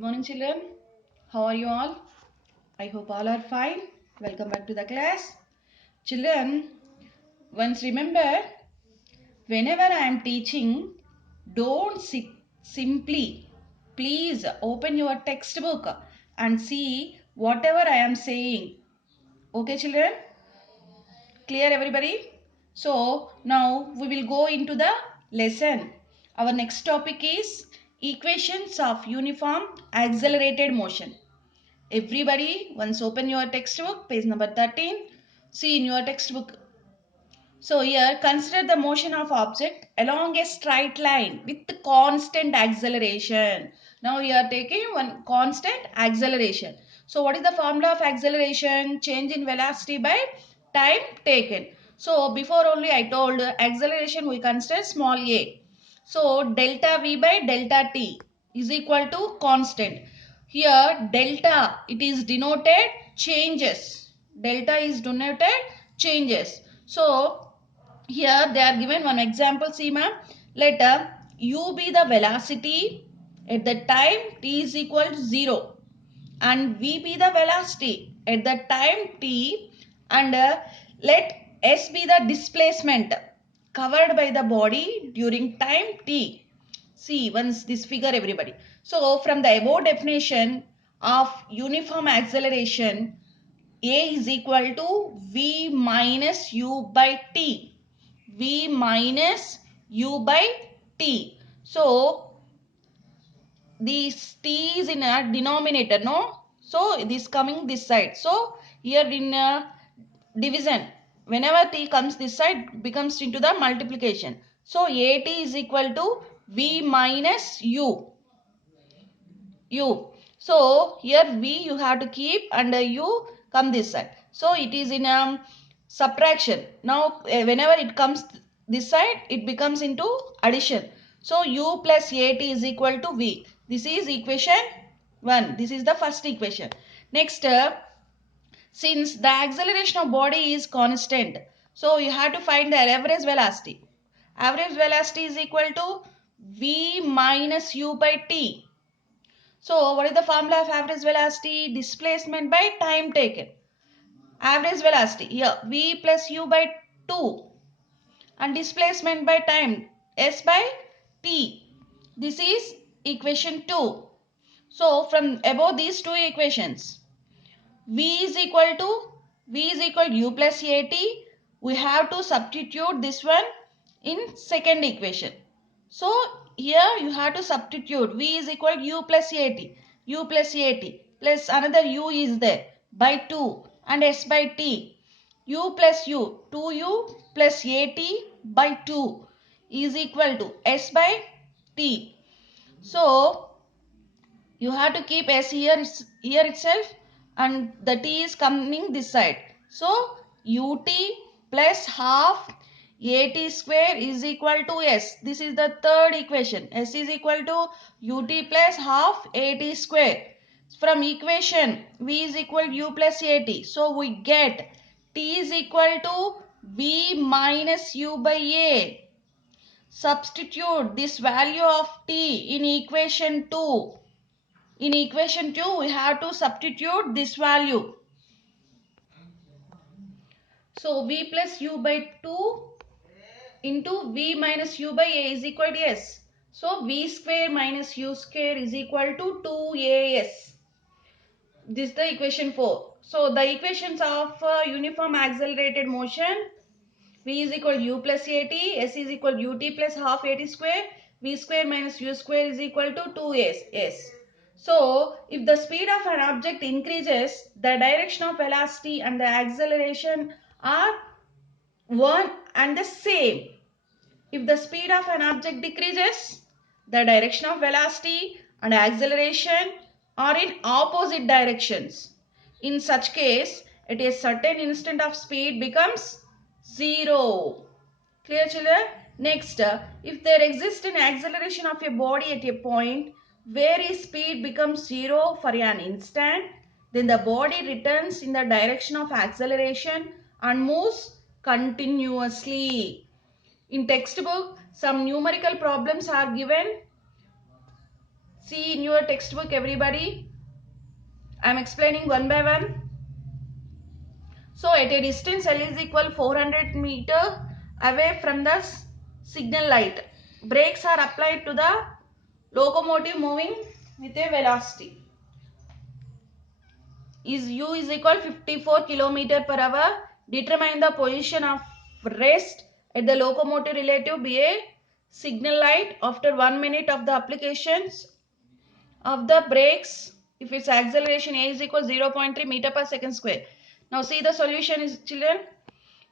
morning, children. How are you all? I hope all are fine. Welcome back to the class. Children, once remember, whenever I am teaching, don't sit simply. Please open your textbook and see whatever I am saying. Okay, children? Clear, everybody? So, now we will go into the lesson. Our next topic is equations of uniform accelerated motion. Everybody, once open your textbook, page number 13. See in your textbook. So here, consider the motion of object along a straight line with constant acceleration. Now you are taking one constant acceleration. So what is the formula of acceleration? Change in velocity by time taken. So before only I told acceleration we consider small a. So delta v by delta t is equal to constant. Here delta, it is denoted changes. Delta is denoted changes. So here they are given one example. See ma'am, let u be the velocity at the time t is equal to 0 and v be the velocity at the time t, and let s be the displacement covered by the body during time t. See once this figure, everybody. So from the above definition of uniform acceleration, a is equal to v minus u by t. V minus u by t. So this t is in a denominator, no? So this coming this side. So here in division, whenever t comes this side, becomes into the multiplication. So at is equal to v minus u. So here v you have to keep and u come this side. So it is in subtraction. Now whenever it comes this side, it becomes into addition. So u plus at is equal to v. This is equation 1. This is the first equation. Next, since the acceleration of body is constant, so you have to find the average velocity. Average velocity is equal to v minus u by t. So what is the formula of average velocity? Displacement by time taken. Average velocity here v plus u by 2 and displacement by time s by t. This is equation 2. So from above these two equations, v is equal to u plus at. We have to substitute this one in second equation. So here you have to substitute v is equal to u plus at plus another u is there by 2 and s by t. U plus u, 2u plus at by 2 is equal to s by t. So you have to keep s here itself and the t is coming this side. So ut plus half at square is equal to s. This is the third equation. S is equal to ut plus half at square. From equation v is equal to u plus at. So we get t is equal to v minus u by a. Substitute this value of t in equation 2. In equation 2, we have to substitute this value. So v plus u by 2 into v minus u by a is equal to s. So v square minus u square is equal to 2as. This is the equation 4. So the equations of uniform accelerated motion, v is equal to u plus at, s is equal to ut plus half at square, v square minus u square is equal to 2s. So if the speed of an object increases, the direction of velocity and the acceleration are one and the same. If the speed of an object decreases, the direction of velocity and acceleration are in opposite directions. In such case, at a certain instant of speed becomes 0. Clear, children? Next, if there exists an acceleration of a body at a point where its speed becomes 0 for an instant, then the body returns in the direction of acceleration and moves continuously. In textbook, some numerical problems are given. See in your textbook everybody. I am explaining one by one. So at a distance L is equal 400 meter away from the signal light, brakes are applied to the locomotive moving with a velocity. Is U is equal 54 km per hour. Determine the position of rest at the locomotive relative be a signal light after 1 minute of the applications of the brakes if its acceleration A is equal 0.3 meter per second square. Now see the solution is, children.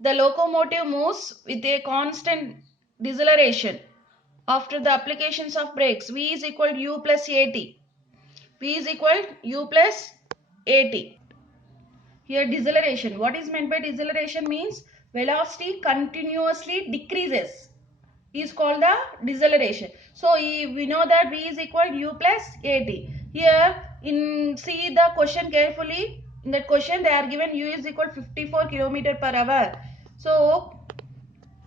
The locomotive moves with a constant deceleration after the applications of brakes. V is equal to U plus AT. V is equal to U plus AT. Here deceleration. What is meant by deceleration means velocity continuously decreases is called the deceleration. So we know that V is equal to U plus AT. Here in see the question carefully. In that question they are given U is equal to 54 km per hour. So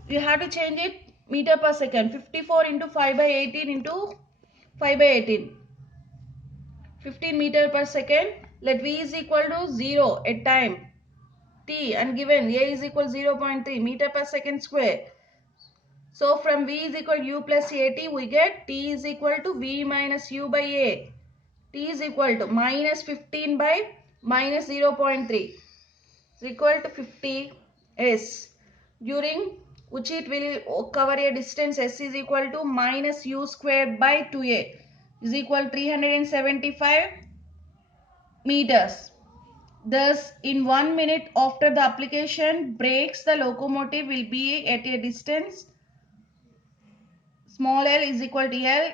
you have to change it meter per second. 54 into 5 by 18 into 5 by 18. 15 meter per second. Let V is equal to 0 at time t and given A is equal to 0.3 meter per second square. So from V is equal to U plus AT we get T is equal to V minus U by A. T is equal to minus 15 by minus 0.3 is equal to 50 S, during which it will cover a distance S is equal to minus U square by 2A is equal to 375 meters. Thus, in 1 minute after the application brakes, the locomotive will be at a distance small l is equal to L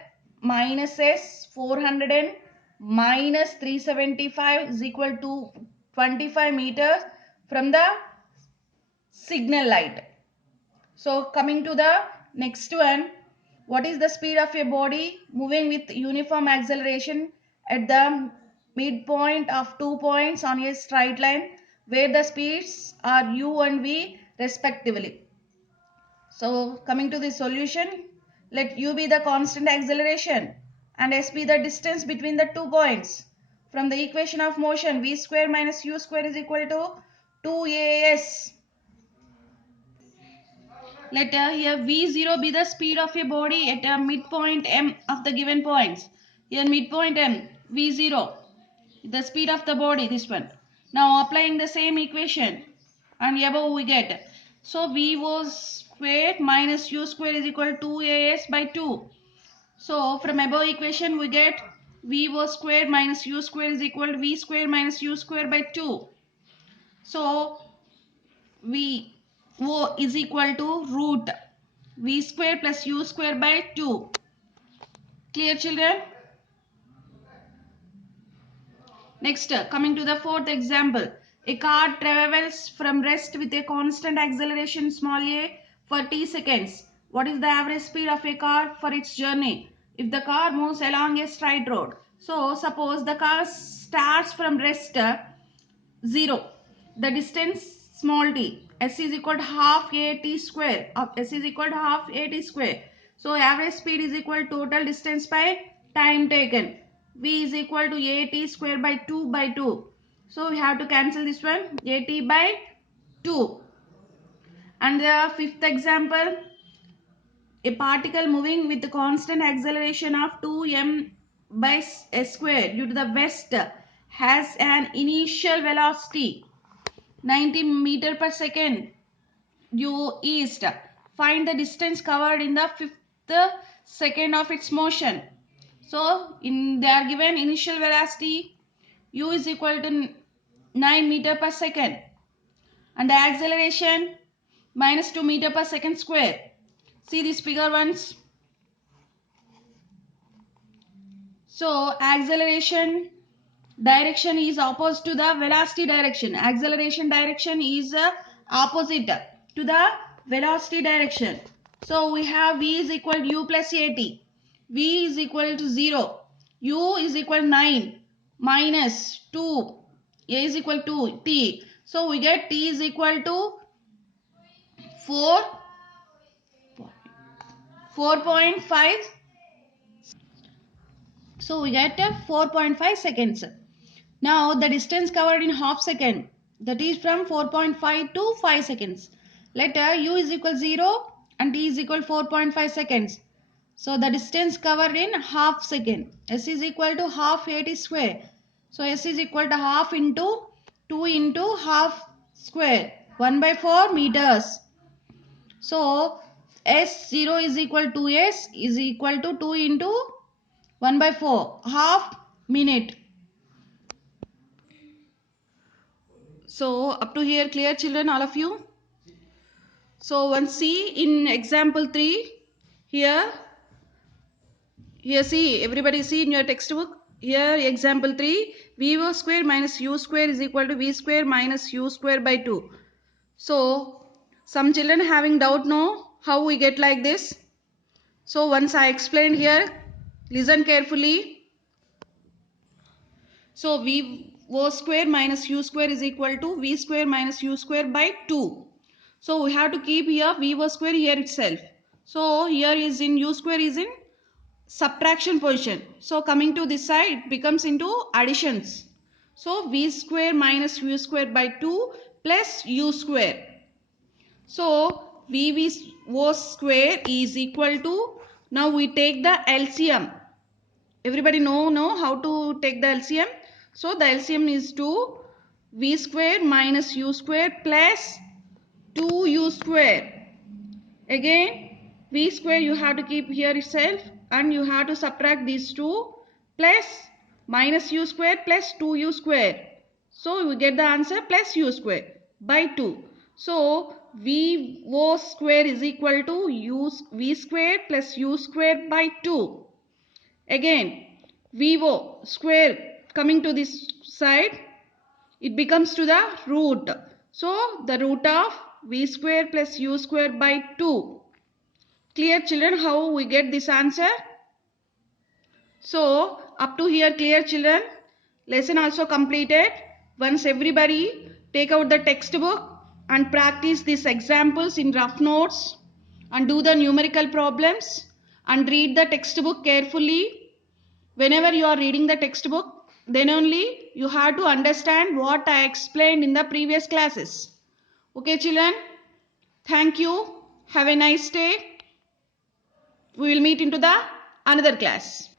minus S 400 and minus 375 is equal to 25 meters from the signal light. So coming to the next one, what is the speed of a body moving with uniform acceleration at the midpoint of 2 points on a straight line where the speeds are u and v respectively. So coming to the solution, let u be the constant acceleration and s be the distance between the 2 points. From the equation of motion, v square minus u square is equal to 2as. Let here v0 be the speed of a body at a midpoint m of the given points. Here midpoint m, v0, the speed of the body, this one. Now applying the same equation and above we get. So v square minus u square is equal to 2as by 2. So from above equation we get v square minus u square is equal to v square minus u square by 2. So v o is equal to root v square plus u square by 2. Clear, children? Next, coming to the fourth example. A car travels from rest with a constant acceleration small a for t seconds. What is the average speed of a car for its journey if the car moves along a straight road? So suppose the car starts from rest 0. The distance small t. S is equal to half a t square. S is equal to half a t square. So average speed is equal to total distance by time taken. V is equal to at square by 2 by 2. So we have to cancel this one. At by 2. And the fifth example. A particle moving with the constant acceleration of 2m by s square due to the west has an initial velocity 90 meter per second due east. Find the distance covered in the fifth second of its motion. So they are given initial velocity u is equal to 9 meter per second and the acceleration minus 2 meter per second square. See this figure once. So acceleration direction is opposite to the velocity direction. Acceleration direction is opposite to the velocity direction. So we have v is equal to u plus at. V is equal to 0. U is equal to 9 minus 2. A is equal to t. So we get t is equal to 4.5. So we get 4.5 seconds. Now the distance covered in half second, that is from 4.5 to 5 seconds. Let u is equal 0 and t is equal 4.5 seconds. So the distance covered in half second. S is equal to half at square. So S is equal to half into 2 into half square. 1 by 4 meters. So S0 is equal to S is equal to 2 into 1 by 4. Half minute. So up to here clear, children, all of you? So once see in example 3, here see, everybody see in your textbook, here example 3, v square minus u square is equal to v square minus u square by 2. So some children having doubt, know how we get like this. So once I explained here, listen carefully. So v square minus u square is equal to v square minus u square by 2. So we have to keep here v square here itself. So here is in u square is in subtraction position. So coming to this side becomes into additions. So v square minus u square by 2 plus u square. So v square is equal to, now we take the LCM. Everybody know how to take the LCM. So the LCM is 2 v square minus u square plus 2u square. Again v square you have to keep here itself and you have to subtract these 2 plus minus u square plus 2u square. So we get the answer plus u square by 2. So v square is equal to v square plus u square by 2. Again VO square coming to this side, it becomes to the root. So the root of v square plus u square by 2. Clear, children, how we get this answer? So up to here clear, children? Lesson also completed. Once everybody take out the textbook and practice these examples in rough notes and do the numerical problems and read the textbook carefully. Whenever you are reading the textbook, then only you have to understand what I explained in the previous classes. Okay, children? Thank you. Have a nice day. We will meet into the another class.